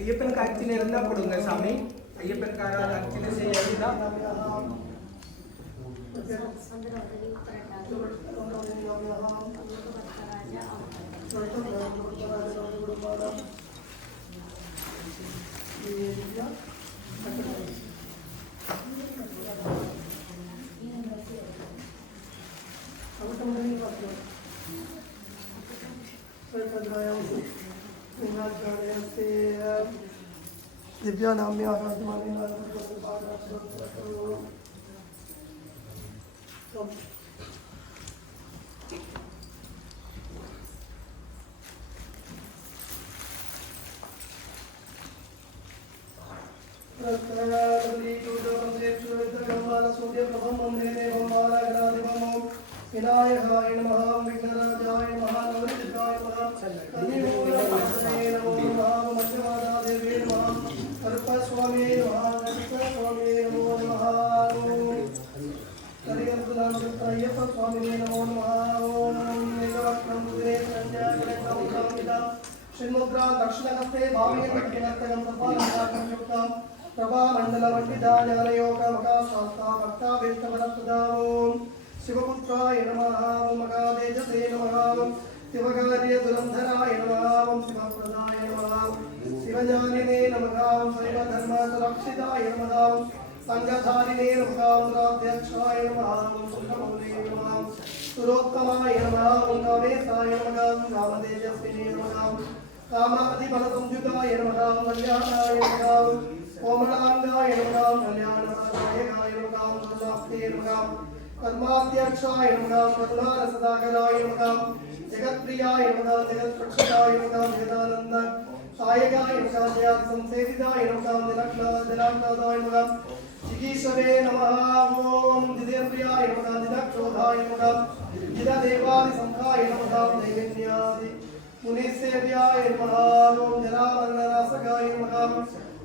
ஐயப்பனுக்கு அர்ச்சனை இருந்தா கொடுங்க சாமி. ஐயப்பனுக்காக அர்ச்சனை செய்யறதா दिव्या नाम्य विनायकाय नमः विघ्नराजाय नमः नवनिताय नमः कलियुगाय नमो नमः मध्यमादेवी नमः कल्पस्वामी नमः कल्पस्वामी नमो नमः कलियुगाय स्वामी नमो नमः ओम मेघवक्त्रं दुरे संध्याग्रहं कामिदा श्रीमुद्रा दक्षिणहस्ते भावे दक्षिणहस्तकं तपालनाकं युक्तं प्रभामण्डलमण्डिता ज्ञानयोगमकाशास्ता भक्ताभीष्टवरप्रदां शिवपुत्राय नमः मगादेजसे नमः शिवकार्य दुरंधराय नमः शिवप्रदाय नमः शिवज्ञानिने नमः सर्वधर्मसुरक्षिताय नमः संघधारिणे नमः राध्यक्षाय नमः सुखमौले नमः सुरोत्तमाय नमः कामेशाय नमः कामतेजस्विने नमः कामाधिबलसंयुताय नमः कल्याणाय नमः कोमलांगाय नमः कल्याणदायकाय नमः करुणाप्ते नमः कर्माध्यक्षाय नमः करुणारसदाकराय नमः जगत्प्रियाय नमः जगत्प्रक्षिताय नमः जगदानंद सायकाय नमः जयासंसेविताय नमः जलाक्लादाय नमः जिगीश्वरे नमः ओम जितेन्द्रियाय नमः जिनक्षोधाय नमः जिनदेवादिसंखाय नमः दैवन्यादि मुनिसेव्याय नमः ओम जलामरणनाशकाय नमः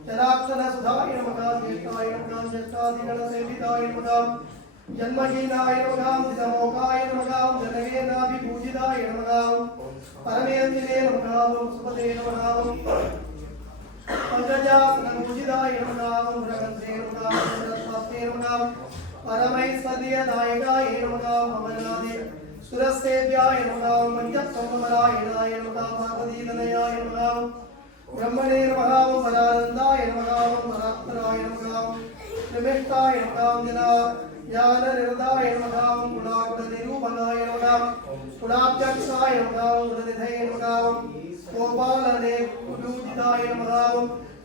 जलाक्षरसुधाय नमः ज्येष्ठाय नमः ज्येष्ठादिगणसेविताय नमः जन्महीनाय नमः जितमोकाय नमः जनगेनाभिपूजिताय नमः परमेन्द्रिने नमः सुपदे नमः पंकजासनपूजिताय नमः भ्रगन्ते नमः सरस्वते नमः परमैश्वर्यदायकाय नमः भवनादि सुरसेव्याय नमः पंचस्तम्भपरायणाय नमः पार्वतीतनयाय नमः ब्रह्मणे नमः परानन्दाय नमः परात्पराय नमः प्रविष्टाय नमः जना ज्ञाननिरताय नमः गुणागुणनिरूपणाय नमः गुणाध्यक्षाय नमः गुणनिधये नमः गोपालने पूजिताय नमः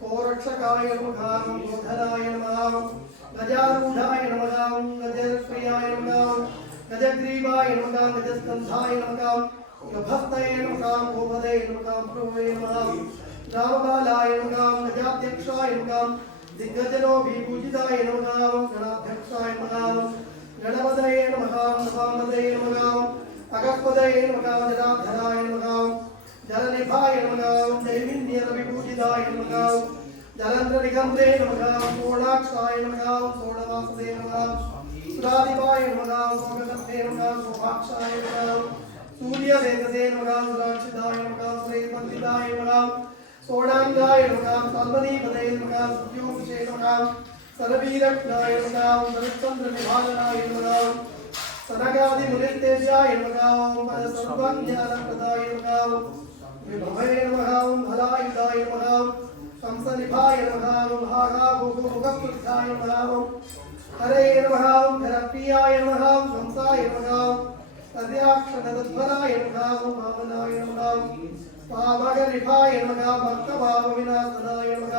गोरक्षकाय नमः गोधनाय नमः गजारूढाय नमः गजप्रियाय नमः गजग्रीवाय नमः गजस्कन्धाय नमः गभस्तये नमः गोपदये नमः प्रभवे नमः रामबालाय नमः गजाध्यक्षाय नमः दिग्गजनो विपूजिताय नमः गणाध्यक्षाय नमः गणपतये नमः नवामदये नमः अगस्पदये नमः जलाधराय नमः जलनिभाय नमः दैविन्यविपूजिताय नमः जलन्द्रनिगम्रे नमः पूर्णाक्षाय नमः सोणवासदे नमः सुरादिवाय नमः सोमकर्ते नमः सोमाक्षाय नमः सूर्यवेदसे नमः सुराक्षिताय नमः श्रीपन्दिताय नमः सोणांगाय नमः सर्वदीपदे नमः सुयोगसे नमः सर्ववीरक्षणाय नमः सर्वचन्द्रनिभालनाय नमः सनगादिमुनितेभ्याय नमः सर्वज्ञानप्रदाय नमः विभवे नमः भलायुधाय नमः कंसनिभाय नमः भागाभुगमुखपुरुषाय नमः हरे नमः धरप्रियाय नमः कंसाय नमः तद्याक्षणतत्पराय नमः भावनाय नमः पावगरिभाय नमः भक्तभावविनाशनाय नमः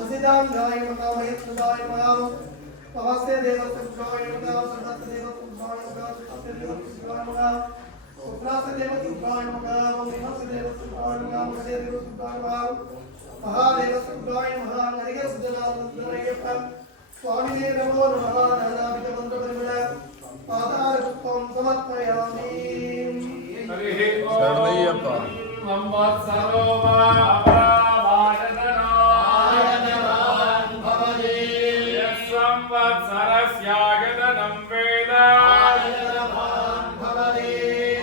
हसिदांगाय नमः महेश्वराय नमः पवस्य देवसुत्राय नमः सदत्तदेवसुत्राय नमः सत्यदेवसुत्राय नमः सुप्रासदेवसुत्राय नमः विमसदेवसुत्राय नमः महेदेवसुत्राय नमः महादेवसुत्राय नमः हरिहरसुजनानन्दनयप्पा स्वामिने नमो नमः नानाविधमन्त्रपरिमळ पादारपुष्पं समर्पयामि हरिः ओम् संवत्सरो संवत्सरस्यागतनं वेद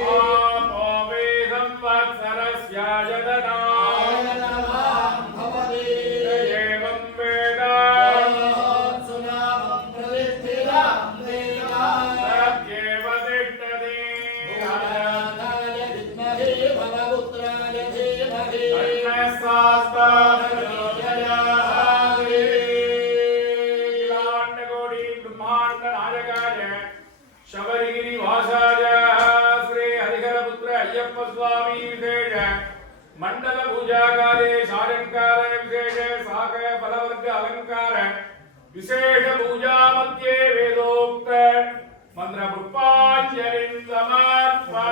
आपो वे संवत्सरस्यागतनं शबरिगिरी वासाय श्री हरिहरपुत्र अय्यप्प स्वामी विशेष मंडल पूजा काले सायंकाल विशेष साक फलवर्ग अलंकार विशेष पूजा मध्ये वेदोक्त मंत्र पुष्पांजलिं समर्पयामि।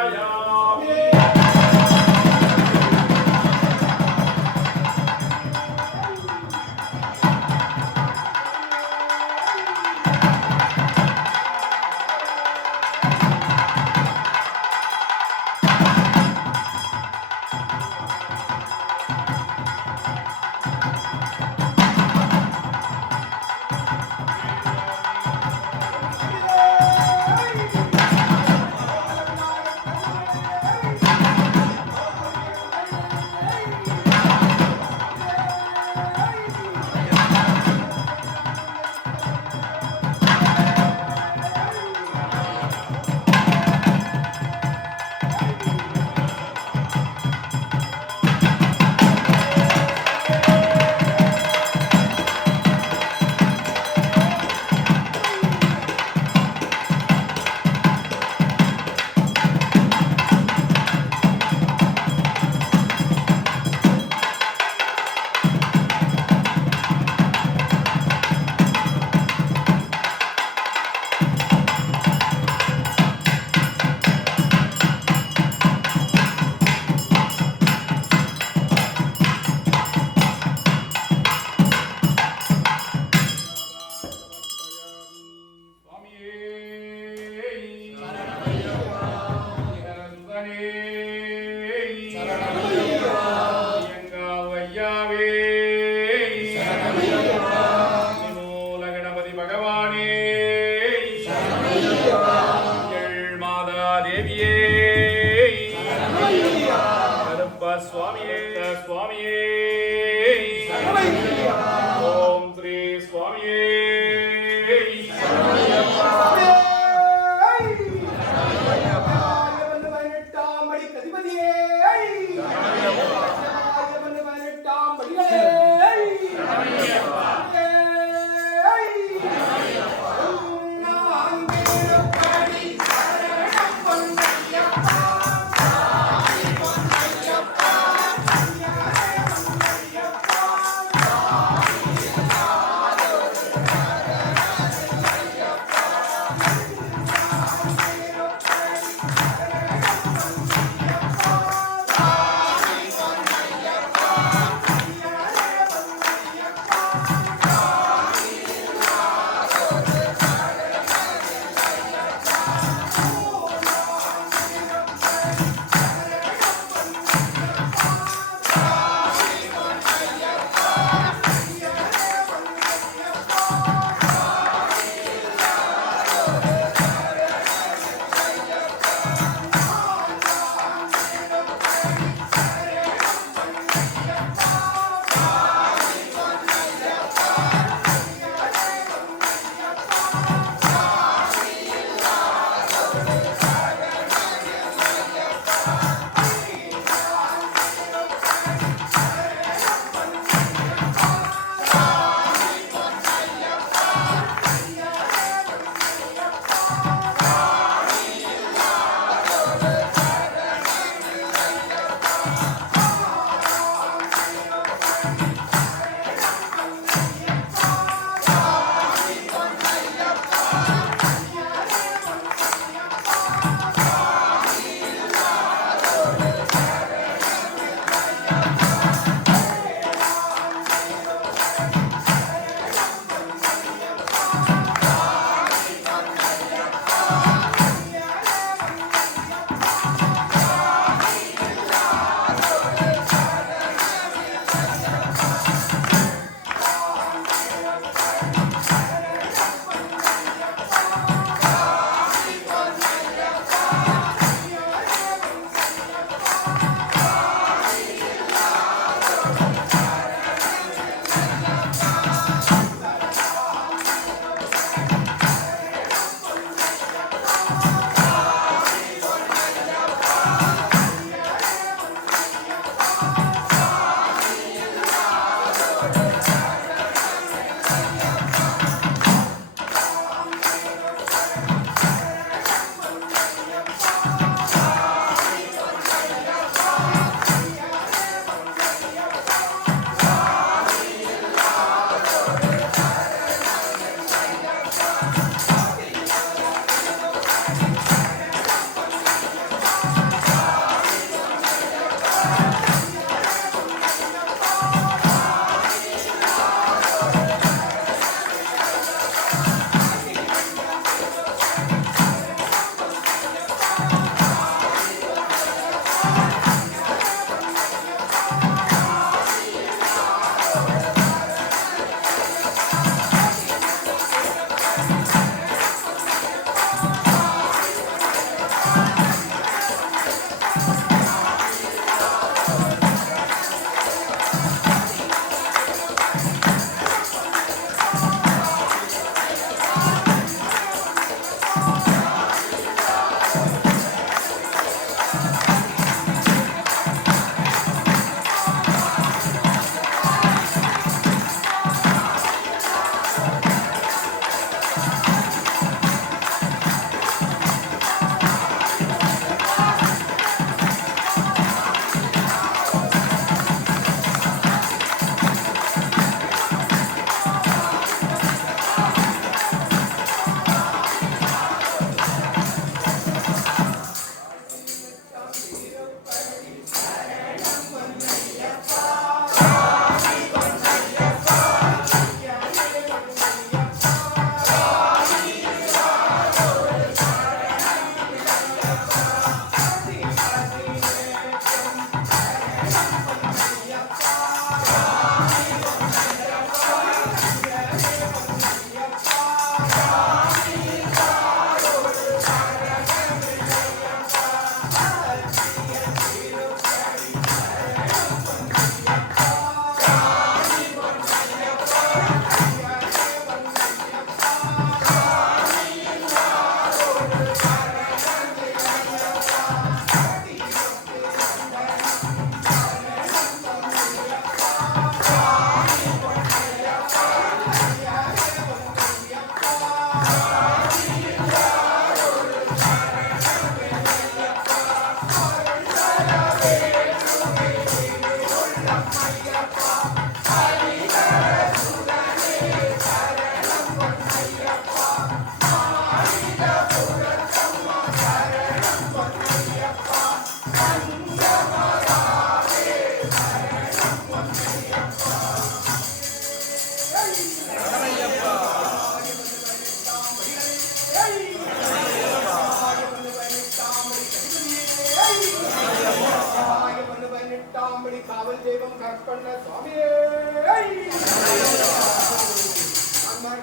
தெய்வம் கற்பண்ண சுவாமியே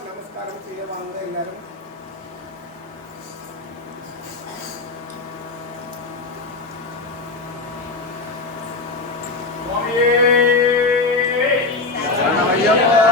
நமஸ்காரம் செய்ய வாங்க எல்லாரும். சுவாமியே சுவாமியே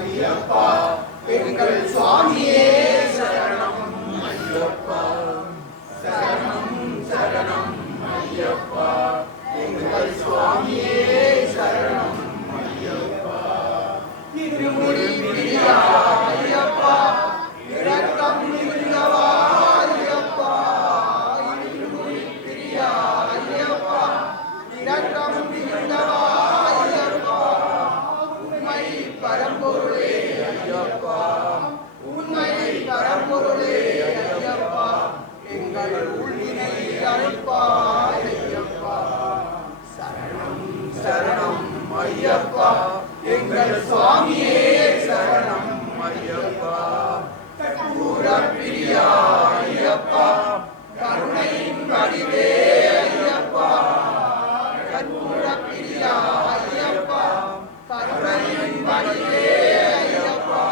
ஐயப்பா எங்கள் சுவாமியே சரணம் ஐயப்பா சரணம் சரணம் ஐயப்பா எங்கள் சுவாமியே சரணம் ஐயப்பா இருமுடி பிரியா ஐயப்பா இரக்கம் மிகுந்தவா ஐயப்பா இருமுடி பிரியா ஐயப்பா இரக்கம் மிகுந்தவா ஐயப்பா உண்மை பரம்பொருளே ஐயப்பா உண்மை பரம்பொருளே ஐயப்பா எங்கள் உள்ளினை அழைப்பாய் ஐயப்பா சரணம் சரணம் ஐயப்பா எங்கள் சுவாமியே சரணம் ஐயப்பா கற்பூர பிரியா ஐயப்பா கருணையின் வடிவே ஐயப்பா கற்பூர பிரியா ஐயப்பா கருணையின் வடிவே ஐயப்பா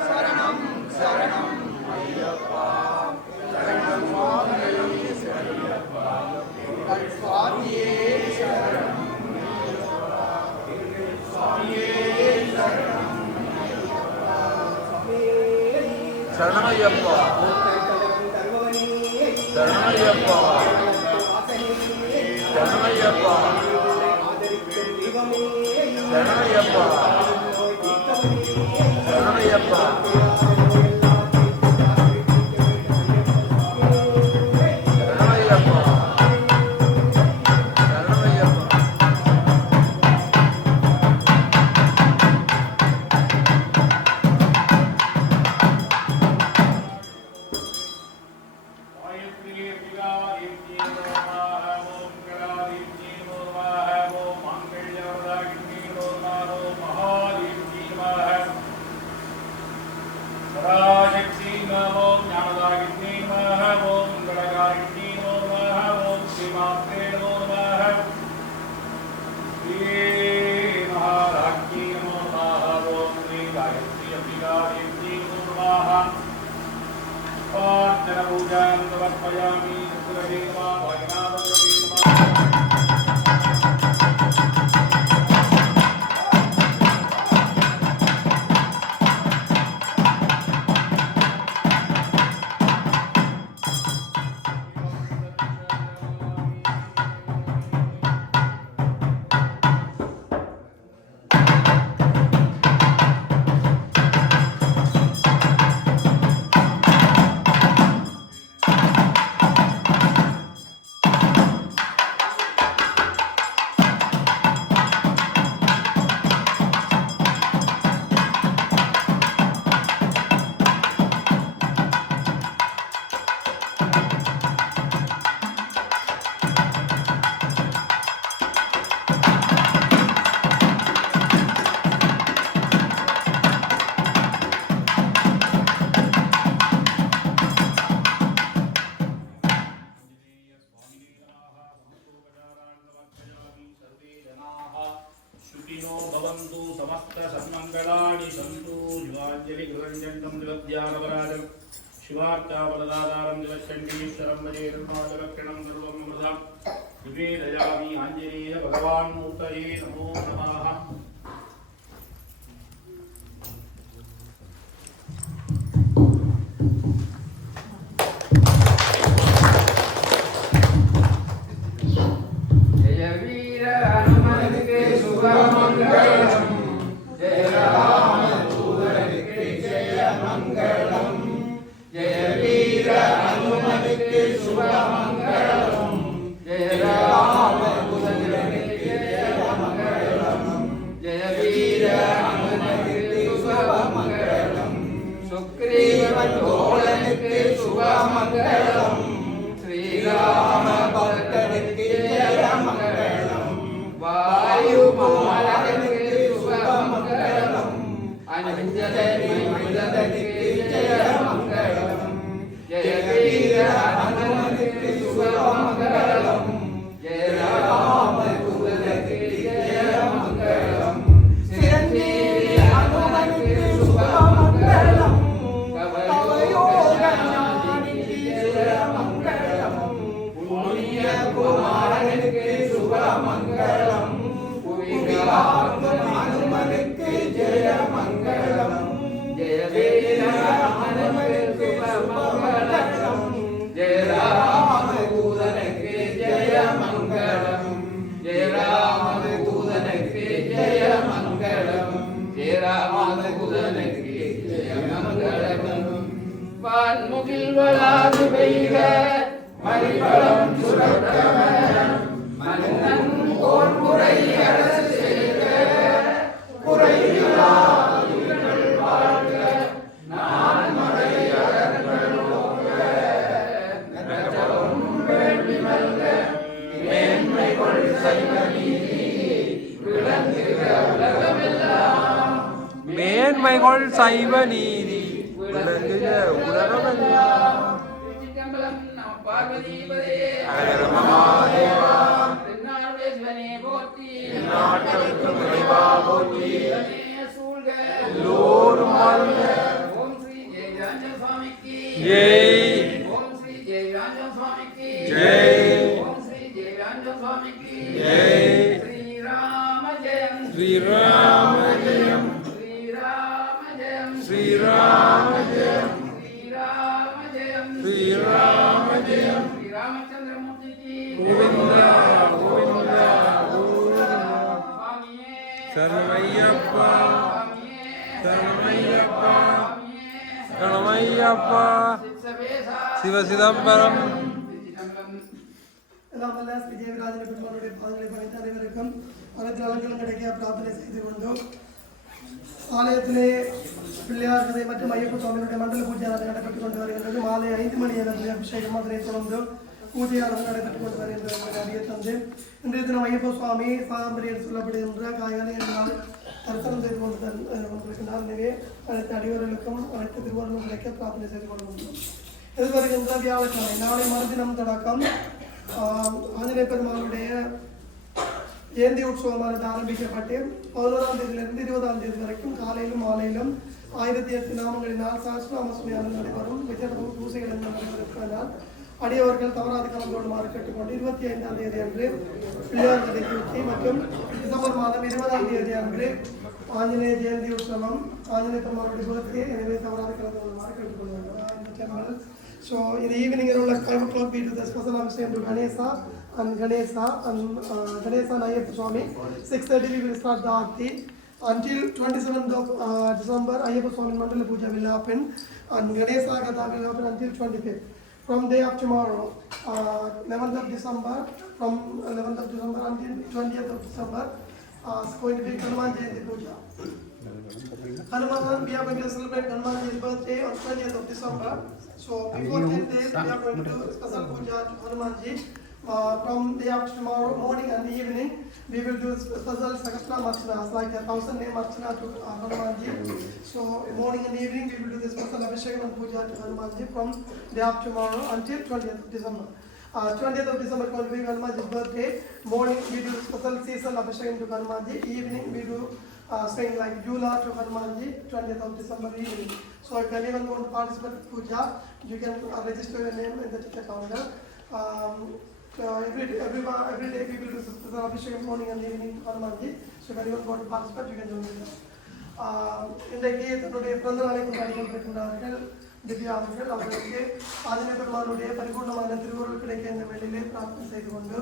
சரணம் சரணம் ஐயப்பா சரணம் சுவாமியே சரணப்பா எங்கள் சுவாமியே சரணம் சரணமையப்பா சரணமையப்பா சரணமையப்பா சரணமையப்பா சரணமையப்பா शिवार्चावरदाधारं जलचण्डीश्वरं भजे निर्मालक्षणं सर्वमृतं निवेदयामि आञ्जनेय भगवान् मूर्तये नमो नमः। जय वीर हनुमान के शुभ मंगलम जय राम दूतन के जय मंगलम जय वीर हनुमान के शुभ मंगलम जय राम दूतन के जय मंगलम जय वीर हनुमान के शुभ मंगलम सुग्रीव तोलन के शुभ मंगलम श्री राम भक्तन के जय मंगलम वायु कुमारन के शुभ मंगलम अंजन मंगलन के जय मंगलम जय वीर हनुमान के शुभ मंगलम जय राम दूतन के जय मंगलम चिरंजीवी हनुमान के शुभ मंगलम कवयोगनानि के जय मंगलम पुण्य कुमारन के शुभ मंगलम हनुमान के जय मंगलम மங்களம் ஜெய ஸ்ரீராமனுக்கு சுபமங்களம் ஜெய ராமதூதனுக்கு ஜெய மங்களம் ஜெய ராமதூதனுக்கு ஜெய மங்களம் ஜெய ராமதூதனுக்கு ஜெய மங்களம் வான்முகில் வளாது பெய்க மணிவளம் சுரக்கம மன்னன் கோன்முறை அரசு செய்க குறையில்லா உயிர்கள் வாழ்க நான்மறை அறங்கள் ஓங்க நற்றவம் வேள்வி மல்க மேன்மை கொள் சைவ நீதி விளங்குக உலகமெல்லாம் மேன்மைகள் சைவ நீதி விளங்குக உலகமெல்லாம். திருச்சிற்றம்பலம். நம பார்வதிபதே. ஹர மகாதேவா. தென்னாடுடைய சிவனே போற்றி. நாட்டவர்க்கும் இறைவா போற்றி. சிவனே சூழ்க. எல்லோரும் வாழ்க. ஓம் ஸ்ரீ ஜெயராஜ சுவாமிக்கு ஜெய். ஓம் ஸ்ரீ ஜெயராஜ சுவாமிக்கு ஜெய். ஓம் ஸ்ரீ ஜெயராஜ சுவாமிக்கு ஜெய். ஸ்ரீராம ஜெயம் ஸ்ரீராம ஜெயம். ஸ்ரீராம ஜெயம் ஸ்ரீராம ஜெயம். ஸ்ரீராம ஜெயம் ஸ்ரீராம ஜெயம். ஸ்ரீராமச்சந்திரமூர்த்திக்கு கோவிந்தா கோவிந்தா கோவிந்தா. சுவாமியே சரணமையப்பா சுவாமியே சரணமையப்பா சுவாமியே சரணமையப்பா. சித்சவேசா சிவ சிதம்பரம். திருச்சிற்றம்பலம். எல்லாம் வல்ல ஸ்ரீ தேவராஜன பெருமானுடைய பாதங்களை பணித்த அனைவருக்கும் அனைத்து நலன்களும் கிடைக்க பிரார்த்தனை செய்து கொண்டோம். ஆலயத்திலே பிள்ளையார் கதை மற்றும் ஐயப்ப சுவாமியுடைய மண்டல பூஜையானது நடைபெற்றுக் கொண்டு வருகின்றது. மாலை 5 மணி அளவில் அபிஷேகம் அதனை தொடர்ந்து பூஜையானது நடைபெற்றுக் கொண்டு வருகின்றது. அறிய தந்து இன்றைய தினம் ஐயப்ப சுவாமி சாகம்பரி என்று சொல்லப்படுகின்ற காய்கறி என்றால் தரிசனம் செய்து கொண்டிருக்கின்றார். எனவே அனைத்து அடியோர்களுக்கும் அனைத்து திருவள்ளுவரும் கிடைக்க பிரார்த்தனை செய்து கொள்கின்றோம். எதிர்வருகின்ற வியாழக்கிழமை நாளை மறுதினம் தொடக்கம் ஆஞ்சநேய பெருமானுடைய ஜெயந்தி உற்சவமானது ஆரம்பிக்கப்பட்டு 11ஆம் தேதியிலிருந்து 20ஆம் தேதி வரைக்கும் காலையிலும் மாலையிலும் 1008 நாமங்களினால் சஹஸ்ரநாம சுமையானது நடைபெறும். விஜயதசமி பூசைகள் நடைபெறுவதற்கானால் அடியவர்கள் தவறாது கலந்து கொள்ளுமாறு கேட்டுக்கொண்டு 25ஆம் தேதி அன்று பிள்ளையார் கதை பூஜை மற்றும் டிசம்பர் மாதம் 20ஆம் தேதி அன்று ஆஞ்சநேய ஜெயந்தி உற்சவம் ஆஞ்சநேய பெருமானுடைய பர்த்டே. எனவே தவறாது கலந்து கொள்ளுமாறு கேட்டுக்கொள்வாங்க. So in the evening around 5 o'clock we do the special abhishekam to Ganesha and Ayyappa Swami. 6:30 we will start the Aarti. Until 27th of December, Ayyappa Swami Mandala Puja will happen and Ganesha Gatha will happen until 25th. From day of tomorrow, 11th of December, from 11th of December until 20th of December, it's going to be Hanuman Jayanti Puja. Hanuman, we are going to celebrate Hanuman's birthday on 20th of December. So before 10 days, we are going to do special puja to Hanumanji. From day after tomorrow morning and evening, we will do special Sahasranam Archanas, like 1,000 name Archana to Hanumanji. So morning and evening, we will do the special Abhishekam and puja to Hanumanji from day after tomorrow until 20th of December. 20th of December will be Hanumanji's birthday. Morning, we do special seasonal Abhishekam to Hanumanji. Evening, we do saying like Jula to Hanumanji, 20th of December evening. So if anyone want to participate in puja, you can register your name in the ticket counter. Every day we will do special Abhishekam morning and evening to Hanumanji. So if anyone want to participate, you can join with us. இன்றைக்கு தன்னுடைய பிறந்த நாளை கொண்டாடி கொண்டிருக்கின்றார்கள் திவ்யாவர்கள். அவர்களுக்கு ஆஞ்சநேய பெருமானுடைய பரிபூர்ணமான திருவுருள் கிடைக்க இந்த வேளையிலே பிரார்த்தனை செய்து கொண்டு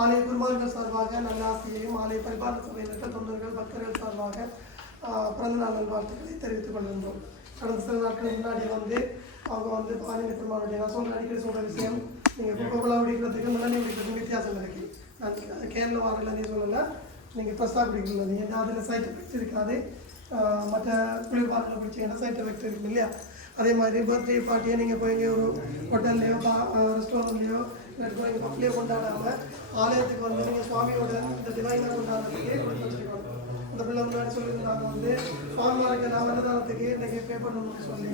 ஆலய குருமார்கள் சார்பாக நல்ல ஆசையையும் ஆலய பரிபாலன சபையினர் தொண்டர்கள் பக்தர்கள் சார்பாக பிறந்த நாள் நல்வாழ்த்துக்களை தெரிவித்துக் கொள்கின்றோம். கடந்த சில நாட்கள் முன்னாடி அவங்க ஆஞ்சநேய பெருமானுடைய நான் சொல்ற அடிக்கடி சொல்ற விஷயம், நீங்கள் கொக்கோலா குடிக்கிறதுக்கு முன்னாடி குடிக்கிறதுக்கு வித்தியாசம் இருக்கு. நான் கேரள வாரில் நீ சொல்லலை, நீங்கள் ஃப்ரெஷ்ஷாக குடிக்கிறது நீங்கள் அதில் சைட் எஃபெக்ட் இருக்காது. மற்ற குளிர்பாட்டில் குடிச்சிங்கன்னா சைட் எஃபெக்ட் இருக்கும் இல்லையா? அதே மாதிரி பர்த்டே பார்ட்டியை நீங்கள் போய் இங்கே ஒரு ஹோட்டல்லையோ ரெஸ்டாரண்ட்லையோ இல்லை போய் பப்லேயோ கொண்டாடாமல் ஆலயத்துக்கு வந்து நீங்கள் சுவாமியோட இந்த டிவைனாக கொண்டாடுறதுக்கு வச்சுருக்கோம். அந்த பிள்ளை முன்னாடி சொல்லியிருந்தாங்க சுவாமிமாருக்கு நான் அன்னதானத்துக்கு இன்றைக்கி பே பண்ணணும்னு சொல்லி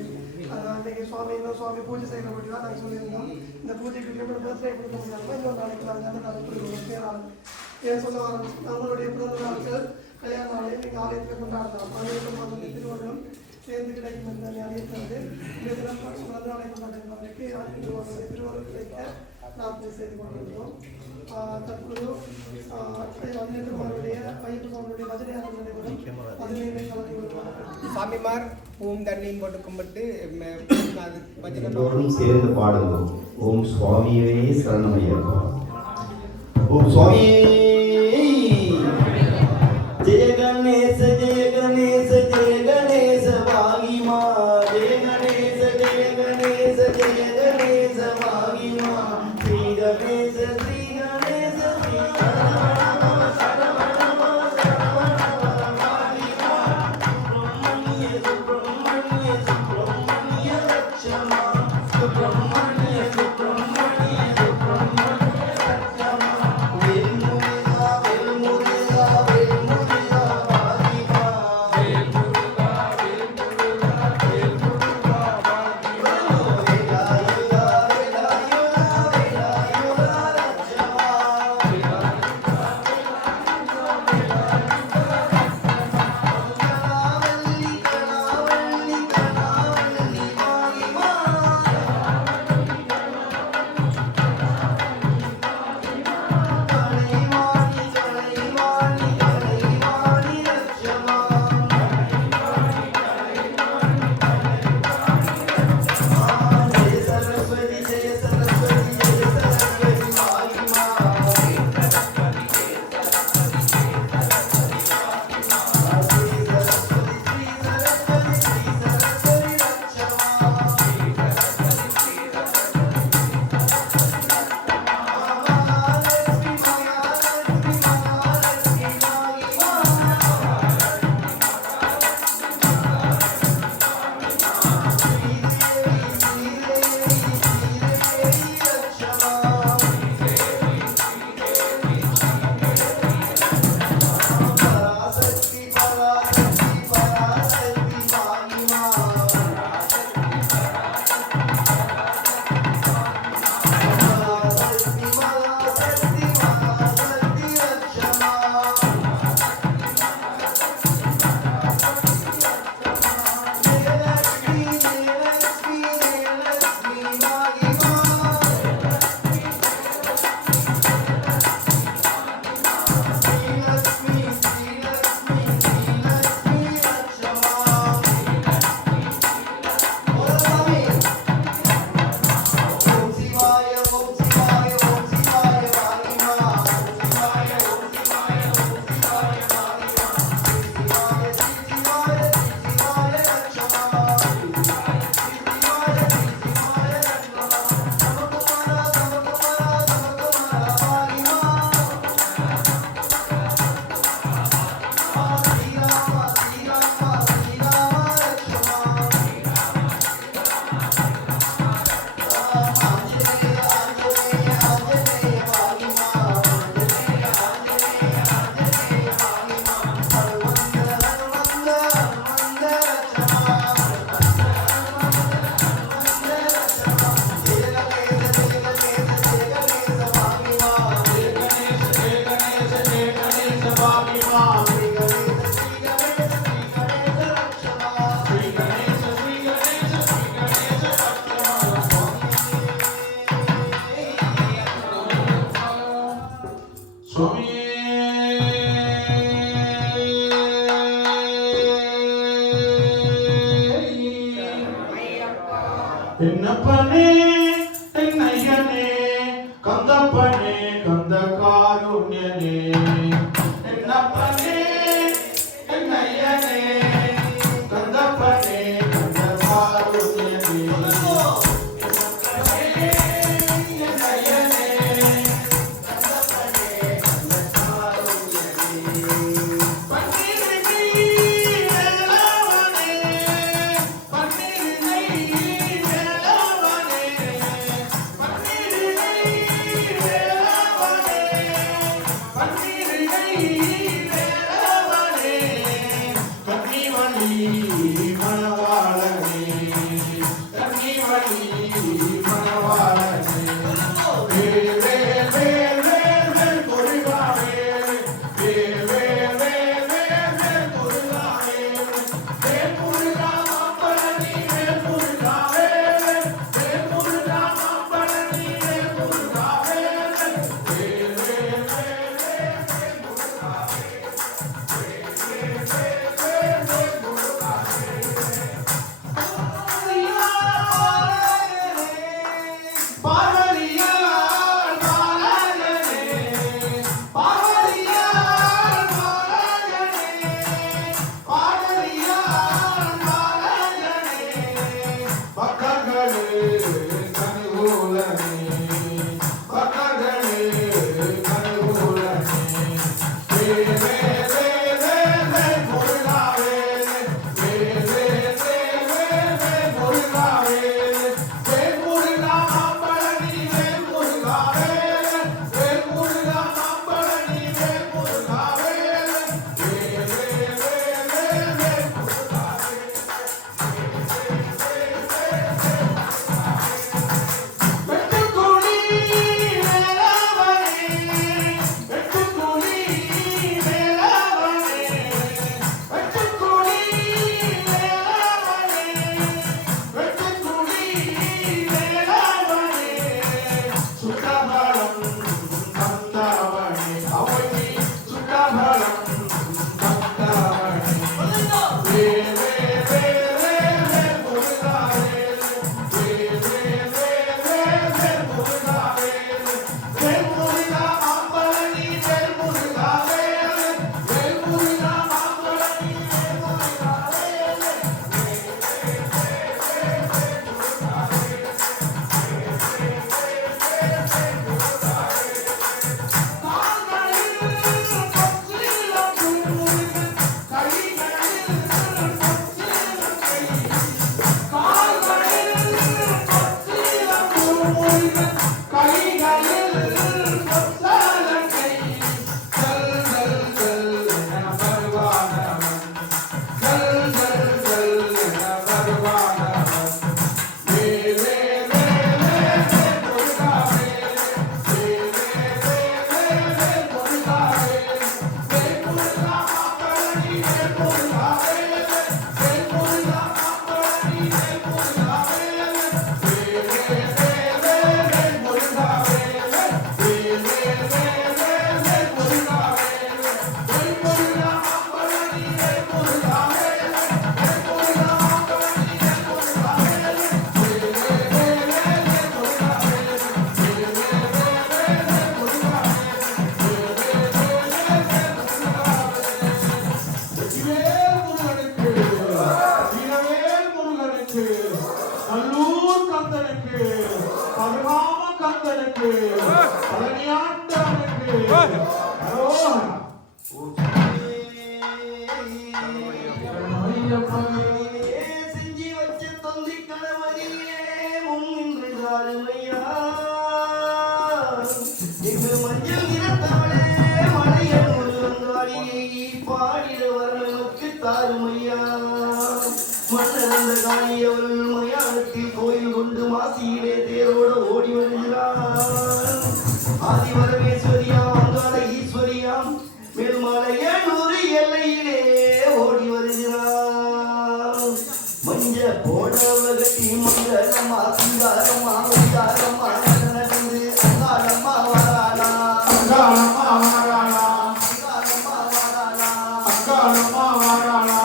இன்றைக்கி சுவாமி பூஜை செய்கிற பற்றி தான் நாங்கள் சொல்லியிருந்தோம். இந்த பூஜைக்கு பர்த்டே கொடுக்க முடியாமல் இன்னொரு நாளைக்கு நாங்கள் அன்னதானம் பேராங்க. ஏன் சொல்ல வரோம், நம்மளுடைய பிறந்த நாட்கள் கல்யாண நாளையும் நீங்கள் ஆலயத்தில் கொண்டாடலாம். ஆலயத்தில் திருவள்ளுவம் குறைந்து கிடைக்கும் என்று அறிவித்தது. இந்த தினம் பிறந்த நாளை கொண்டாடுபவருக்கு ஆண்டுடைய திருவருள் கிடைக்க பிரார்த்தனை செய்து கொண்டிருக்கிறோம். தற்போது 18 மாதனுடைய ஐயப்பனுடைய பஜனையாக நடைபெறும். பதினைந்து கலந்து கொள்வார்கள். சாமிமார் ஓம் தண்ணியும் போட்டு கும்பிட்டு பஜனை எல்லோரும் சேர்ந்து பாடுங்கள். ஓம் சுவாமியே சரணமையப்பா. ஓம் சுவாமியே ஜெய கணேச ஜெய கணேச ஜெய கணேச வாகிமா ஜெய கணேச ஜெய கணேச ஜெய கணேச வாகிமா ஸ்ரீ கணேச ஸ்ரீ கணேச ஸ்ரீ சரவண சரவண சரவண வாகிமா சுப்பிரமணிய சுப்பிரமணிய சுப்பிரமணிய லட்சமா சுப்பிரமணிய சுப்பிரமணிய சுப்பிரமணிய லட்சமா வேல்முருகா வேல்முருகா வேல்முருகா வாகிமா வேல்முருகா வேல்முருகா வேல்முருகா வாகிமா வேலாயுதா வேலாயுதா வேலாயுதா லட்சமா கணாவல்லி கணாவல்லி கணாவல்லி வாகிமா கலைவாணி கலைவாணி கலைவாணி லட்சமா ஜெய சரஸ்வதி ஜெய சரஸ்வதி ஜெய சரஸ்வதி வாகிமா ஸ்ரீ சரஸ்வதி ஸ்ரீ சரஸ்வதி ஸ்ரீ சரஸ்வதி லட்சமா மகாலட்சுமி மகாலட்சுமி மகாலட்சுமி வாகிமா பராசக்தி பராசக்தி பராசக்தி வாகிமா பராசக்தி பராசக்தி பராசக்தி லட்சமா ஜெயலக்ஷ்மி ஜெயலக்ஷ்மி ஜெயலக்ஷ்மி வாகிமா ஸ்ரீலக்ஷ்மி ஸ்ரீலக்ஷ்மி ஸ்ரீலக்ஷ்மி லட்சமா ஓம் சிவாய ஓம் சிவாய ஓம் சிவாய வாகிமா ஓம் சிவாய ஓம் சிவாய ஓம் சிவாய வாகிமா சிவாய சிவாய சிவாய லட்சமா சிவாய சிவாய லட்சமா நமக்குமாரா நமக்குமாரா நமக்குமாரா வாகிமா ஸ்ரீராமா ஸ்ரீராமா ஸ்ரீராமா லட்சமா ஆஞ்சநேய ஆஞ்சநேய ஆஞ்சநேய வாகிமா ஆஞ்சநேய ஆஞ்சநேய ஆஞ்சநேய வாகிமா ஹனுமந்த ஹனுமந்த ஹனுமந்த லட்சமா ஜெய கணேச ஜெய கணேச ஜெய கணேச வாகிமா ஜெய கணேச ஜெய கணேச ஜெய கணேச வாகிமா ஸ்ரீ கணேச ஸ்ரீ கணேச ஸ்ரீ கணேச லட்சமா ஸ்ரீ கணேச ஸ்ரீ கணேச ஸ்ரீ கணேச லட்சமா சுவாமியே என்னப்பனே என்னையனே கந்தப்பனே கந்த காருண்யனே என்னப்பனே என்னையனே கந்தப்பனே கந்த காருண்யனே என்னையனே கந்தப்பனே கந்த காருண்யனே பன்னிருநை வேளாவனே பன்னிருநை வேளாவனே ஆனந்தனுக்கு பழனியாண்டவனுக்கு அரோகரா. செஞ்சி வச்ச தொந்தி கணவனியே முன்னின்று தாருமையா இங்கு மஞ்சள் நிறத்தவளே மலையனூர் வந்தாளியை பாடிட வரனுக்கு தாருமையா மன்னரந்த காளியவள் மயானத்தில் கோயில் கொண்டு மாசியிலே தேரோட ஓடி வருகிறான் ஆதிவரமேஸ்வரியாம் அங்காள ஈஸ்வரியாம் மேல்மலையனூர் எல்லையிலே ஓடி வருகிறான் மஞ்ச போடவ கட்டி மங்களமா சிங்காரமா உச்சாரமா நடந்து அங்காளம்மா வராளா அங்காளம்மா வாராளா அங்காளம்மா வராளா அங்காளம்மா வாராளா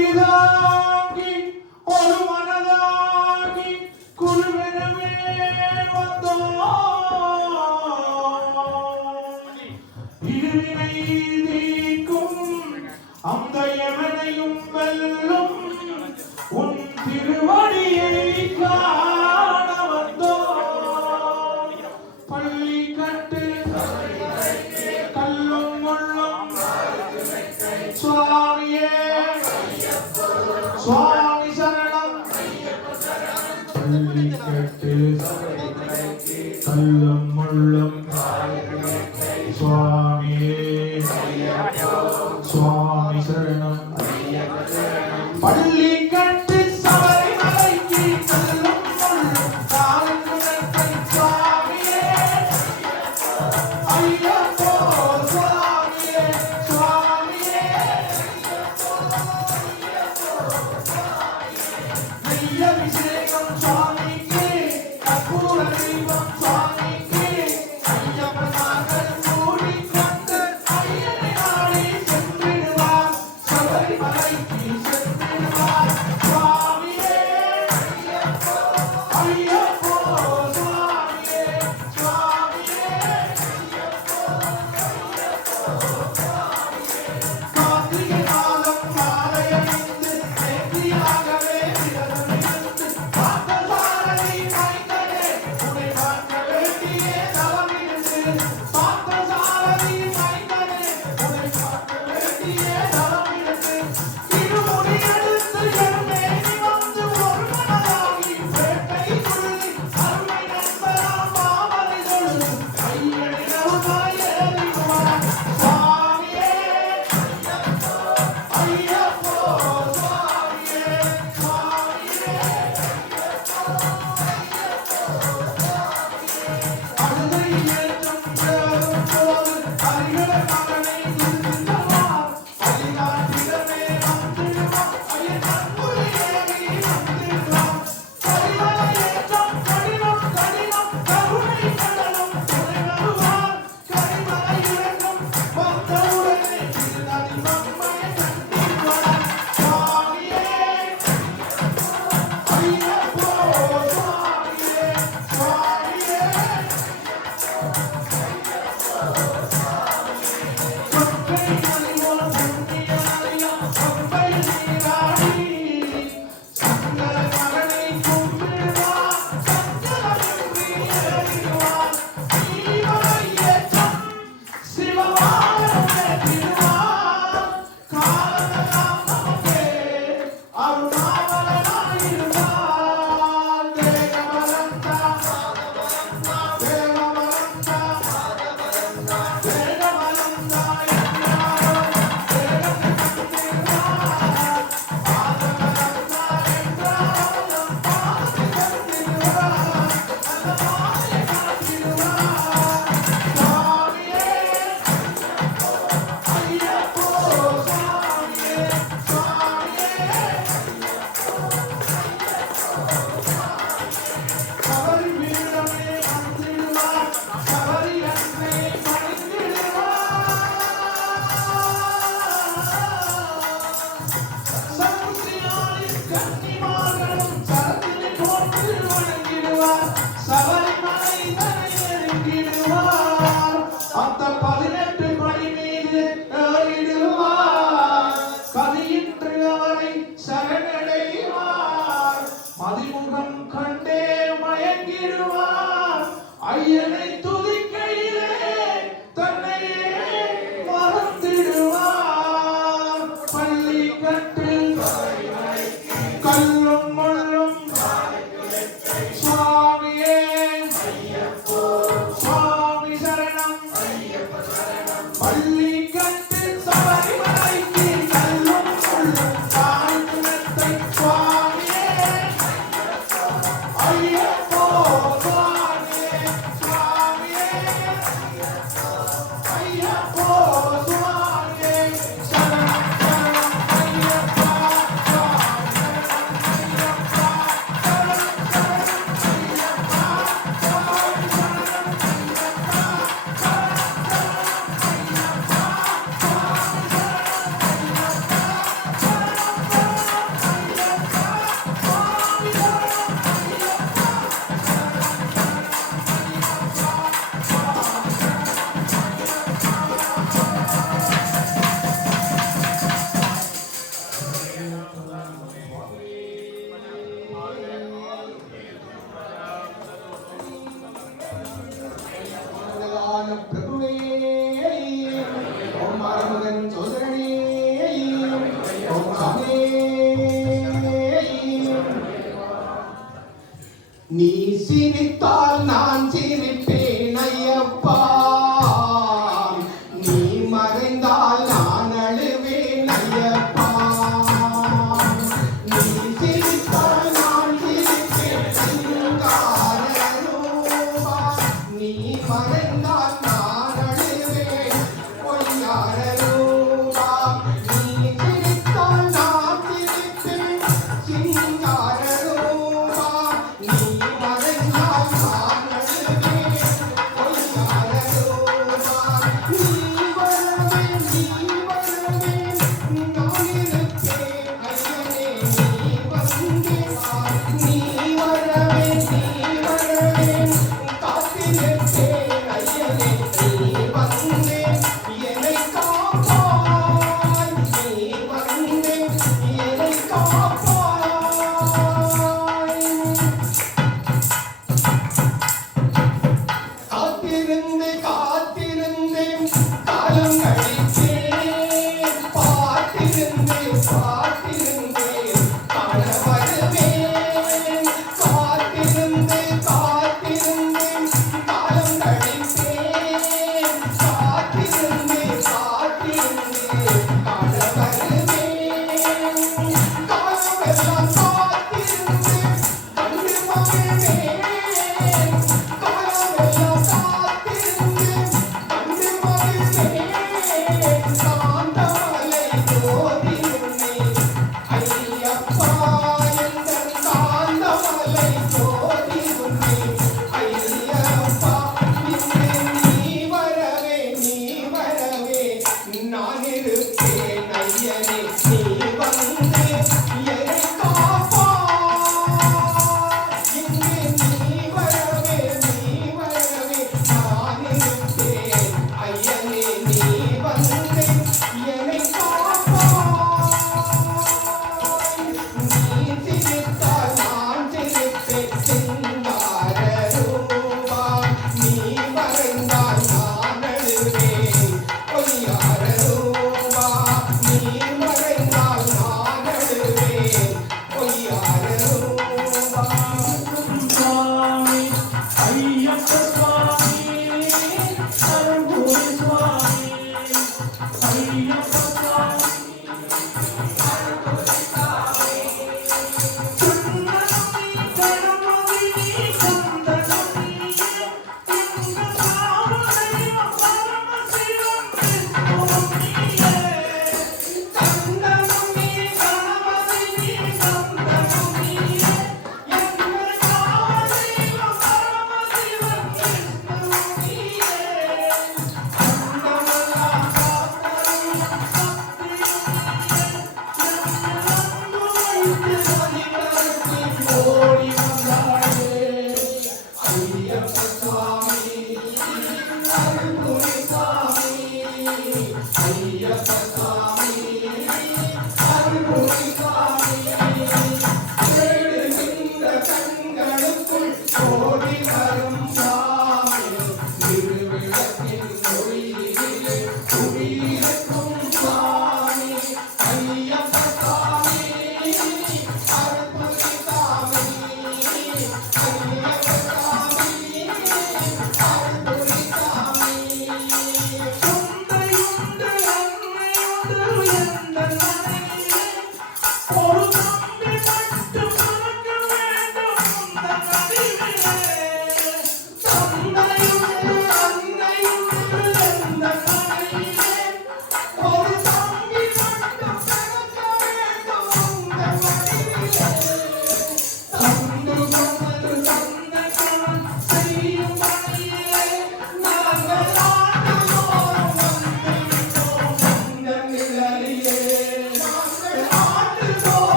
இருமுடிதாங்கி ஒரு மனதாகி குருவெனவே வந்தோம் இருவினை தீக்கும் அந்த எவனையும் வெல்லும் உன் திருவடியை காண வந்தோம் பள்ளி கட்டு கல்லும் முள்ளும் சுவாமியே சுவாமி சரணம் பள்ளி கட்டு கல்லும் முள்ளும் சுவாமியே சுவாமி சரணம் பள்ளி கட்டு சபரிமலைக்கு கல்லும் முள்ளும் காலக்குடத்தை சுவாமியே ஐயப்போ சுவாமியே சுவாமியே நெய்யபிஷேகம் சுவாமி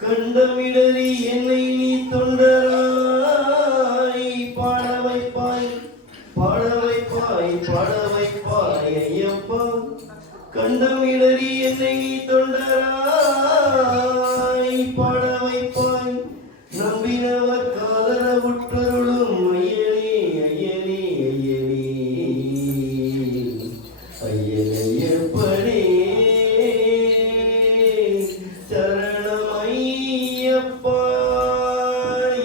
கண்டமிடறி என்னை நீ தொண்டராய் பாட வைப்பாய் பாட வைப்பாய் பாட வைப்பாய் ஐயப்பா கண்டமிடறி என்னை நீ தொண்டராய் பாட வைப்பாய் நம்பினவர் காதரவுற்றருளும் ஐயனே ஐயனே ஐயனே ஐயனையப்பனே சரணமையப்பா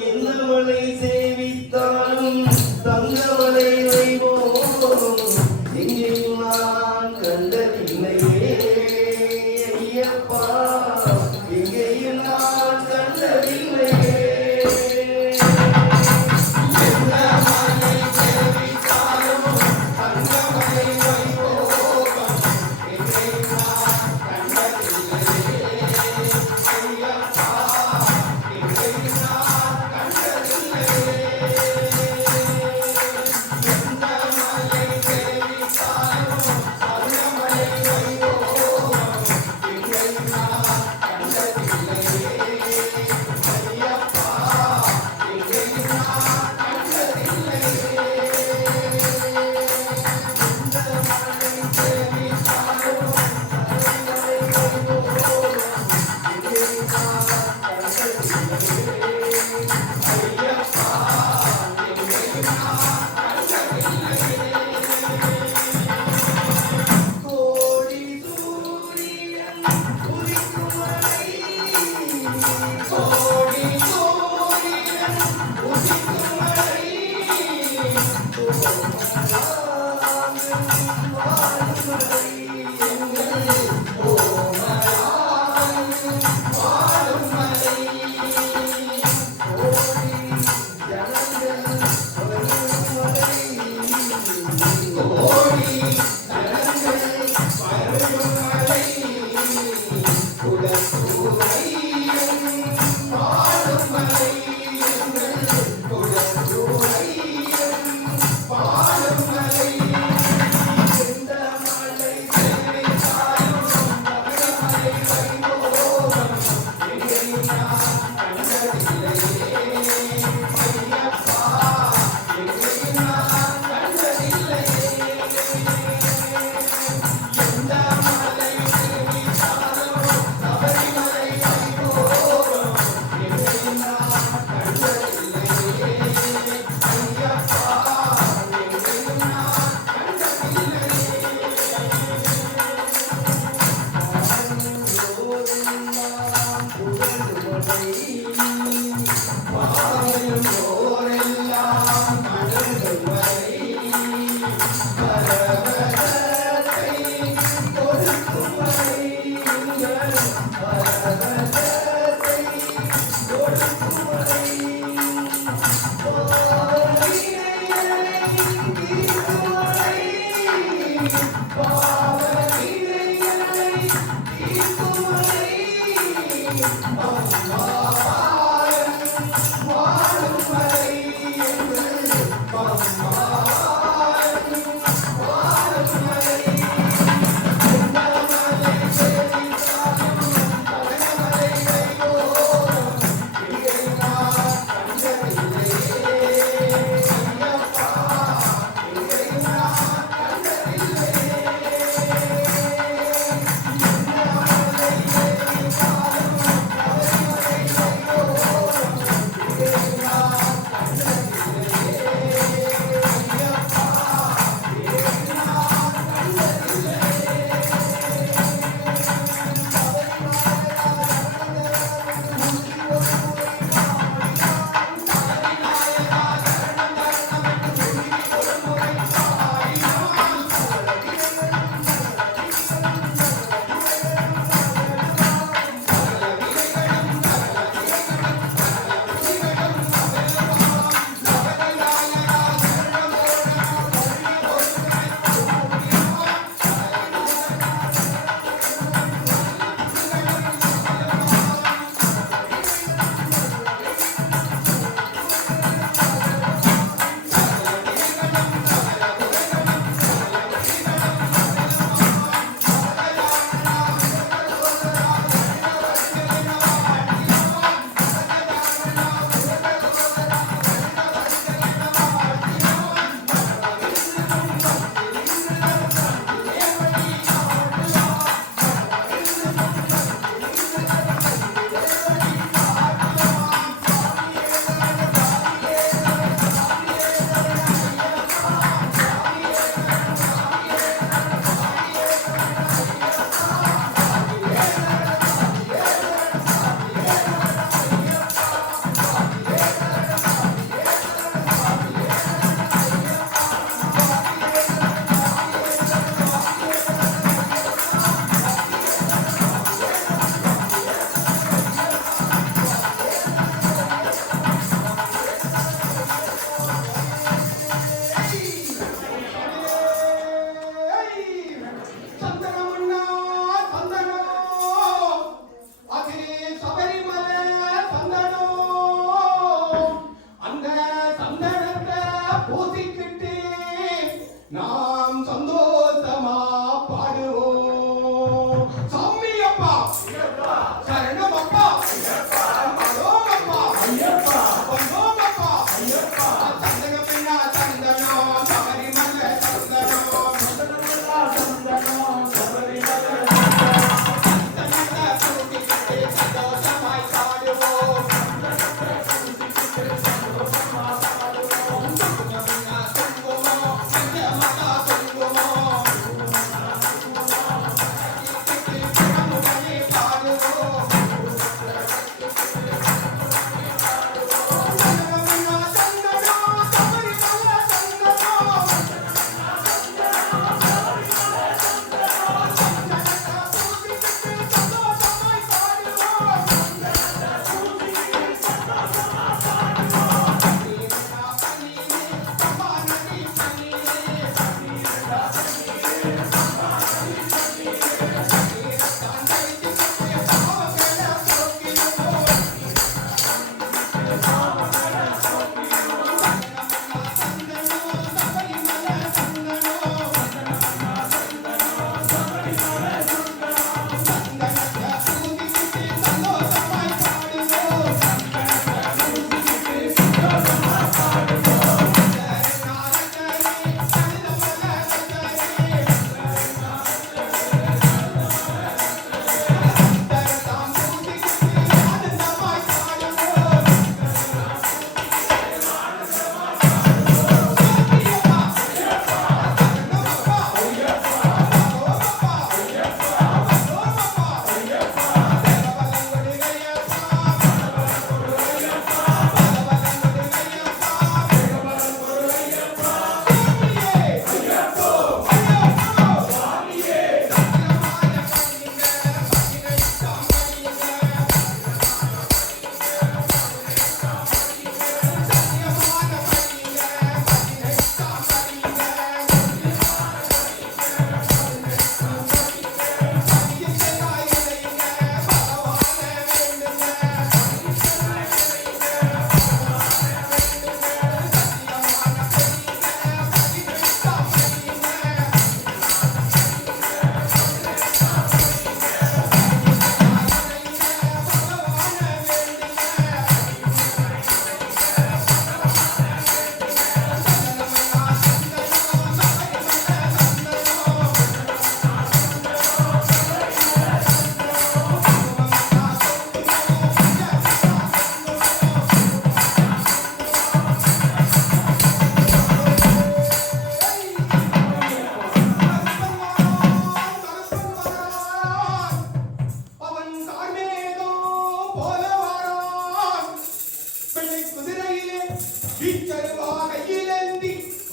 எந்த மலை சேவித்தாலும் தங்க தங்கமலை வைபோகம் எங்கேயும் நான் கண்டதில்லையே ஐயப்பா எங்கேயும் நான் கண்டதில்லையே பாடும் பூசிக்கிட்டு நாம் சந்தோஷமா பாடுவோம். சாமி அப்பா சரணம் அப்பா அலோம் அப்பா வந்தோம் அப்பா சந்தனம் பின்னா சந்தனம் சபரிமல சந்தனம் சந்தனத்தை பூசிக்கிட்டு சந்தோஷமாய் பாடுவோம்.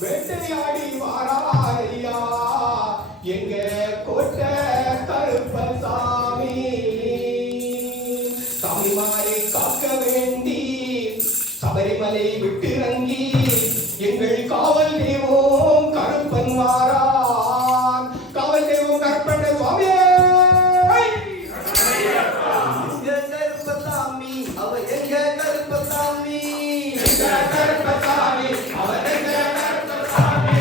வேட்டையாடி வாராரையா எங்க கோட்டை கருப்பசாமி. சாமிமாரை காக்க வேண்டி சபரிமலை விட்டிறங்கி எங்கள் காவல் தெய்வம் கருப்பன் வாரான். காவல் தெய்வம் கருப்பன் சுவாமியே கருப்பசாமி அவர் எங்க கருப்பசாமி கருப்பசாமி அவர் எங்க கருப்பசாமி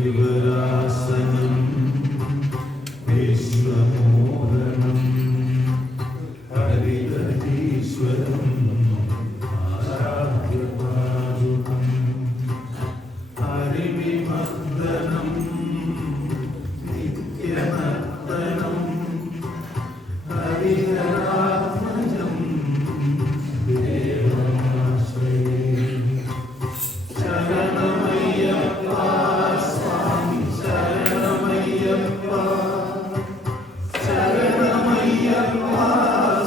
हरिवरासनं विश्वमोहनं हरिदधीश्वरम् आराध्यपादुकं हरिविमर्दनं नित्यनर्तनं हरिहरात्मजं देवमाश्रये शरणमय्यप्पा स्वामी शरणमय्यप्पा शरणमय्यप्पा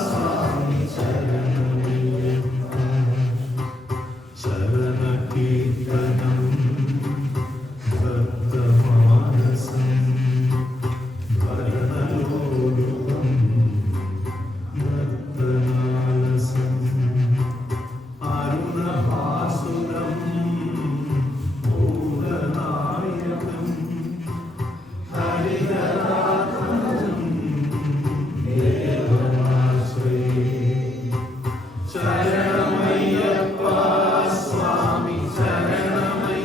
स्वामी शरणमय्यप्पा शरणकीर्तनं भक्तमानसं भरणलोलुपं भक्तमानसम् अरुणभासुरं मूलनायकं हरिहरात्मजं देवमाश्रये शरणमय्यप्पा स्वामी शरणमय्यप्पा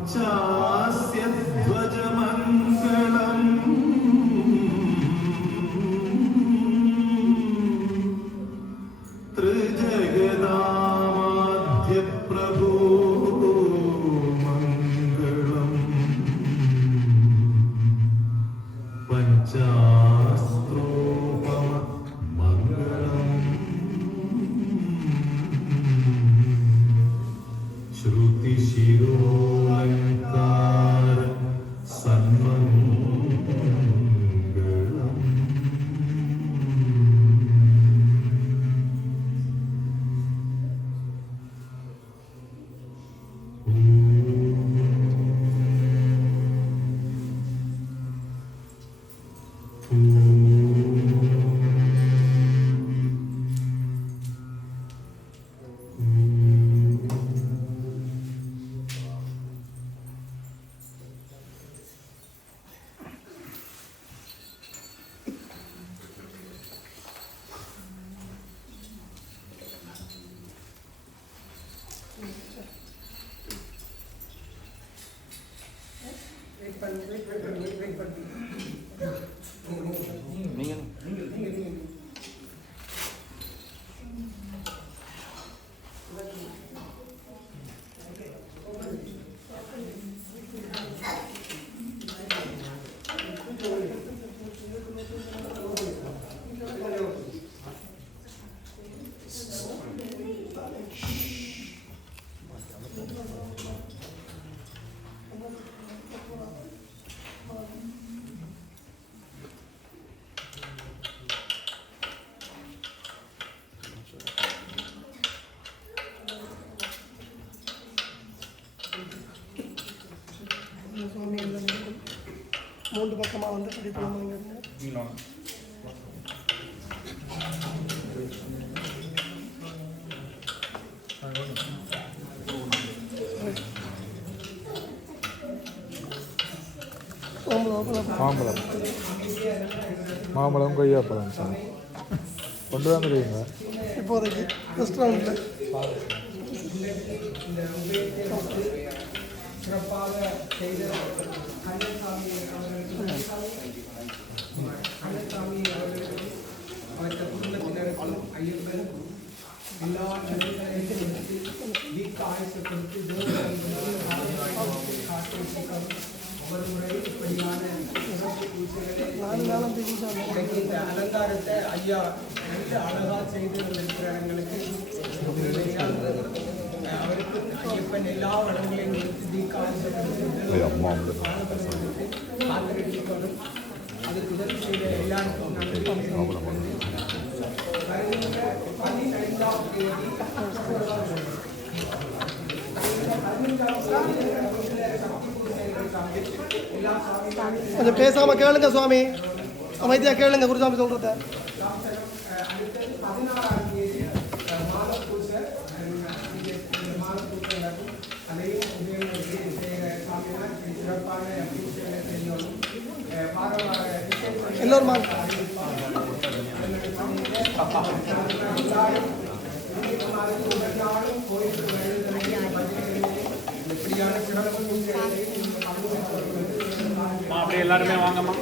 पञ्चास्य ध्वजमङ्गलम् त्रिजगदामाद्य प्रभो मङ्गलम् पञ्चास्त्रोपम मङ्गलम् श्रुतिशिरोऽलङ्कार सन्मङ्गलम् மூன்று பக்கமாக வந்து படிப்போம். மாம்பழம் மாம்பழம் கொய்யாப்பழம் சார் கொண்டு வந்துடுவீங்க இப்போதைக்கு ரெஸ்டாரண்ட்டில் சிறப்பாக செய்த கண்ணசாமி அவர்களுக்கும் மற்ற குடும்பத்தினருக்கும் ஐயப்பனுக்கும் எல்லா நன்மைகளையும் வீக்க ஆயுசை கொடுத்து ஒவ்வொரு முறையும் இப்படியான சிறப்பு பூஜைகளை இந்த அலங்காரத்தை ஐயா வந்து அழகாக செய்து இருக்கிறவங்களுக்கு அவருக்கு ஐயப்பன் எல்லா வளங்களையும் கொடுத்து காத்திருக்கணும். அதுக்கு உதவி செய்த எல்லாருக்கும் நன்றி. வருகின்ற 15ஆம் தேதி கொஞ்சம் பேசாம கேளுங்க சுவாமி, அமைதியா கேளுங்க குருசாமி சொல்றத. அடுத்தது 16ஆம் தேதி மாலை பூசை அதையும் சாமியார் சிறப்பான பூஜைகளை செய்யணும். எல்லோரும் நாளும் கோயில் இப்படியான சிறப்பு பூஜைகளை அப்படியே எல்லாருமே வாங்கம்மா.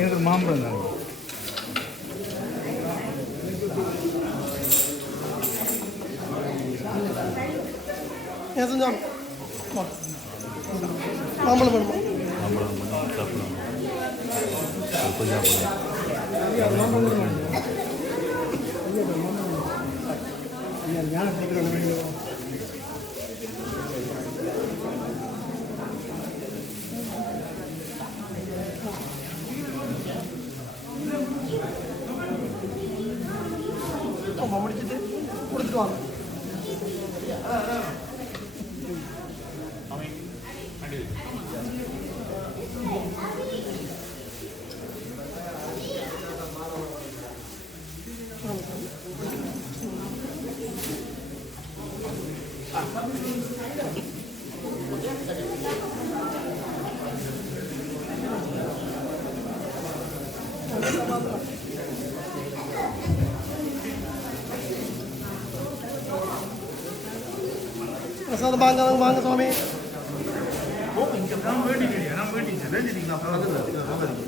எனக்கு மாம்பழம் தான் ஏன் செஞ்சோம் மாம்பழம் வேணுமா? முடிச்சுட்டு கொடுத்துட்டு வாங்க. பிரசாதம் வாங்க சுவாமி நான் வேண்டிக்கிறேன் வேண்டிட்டீங்களா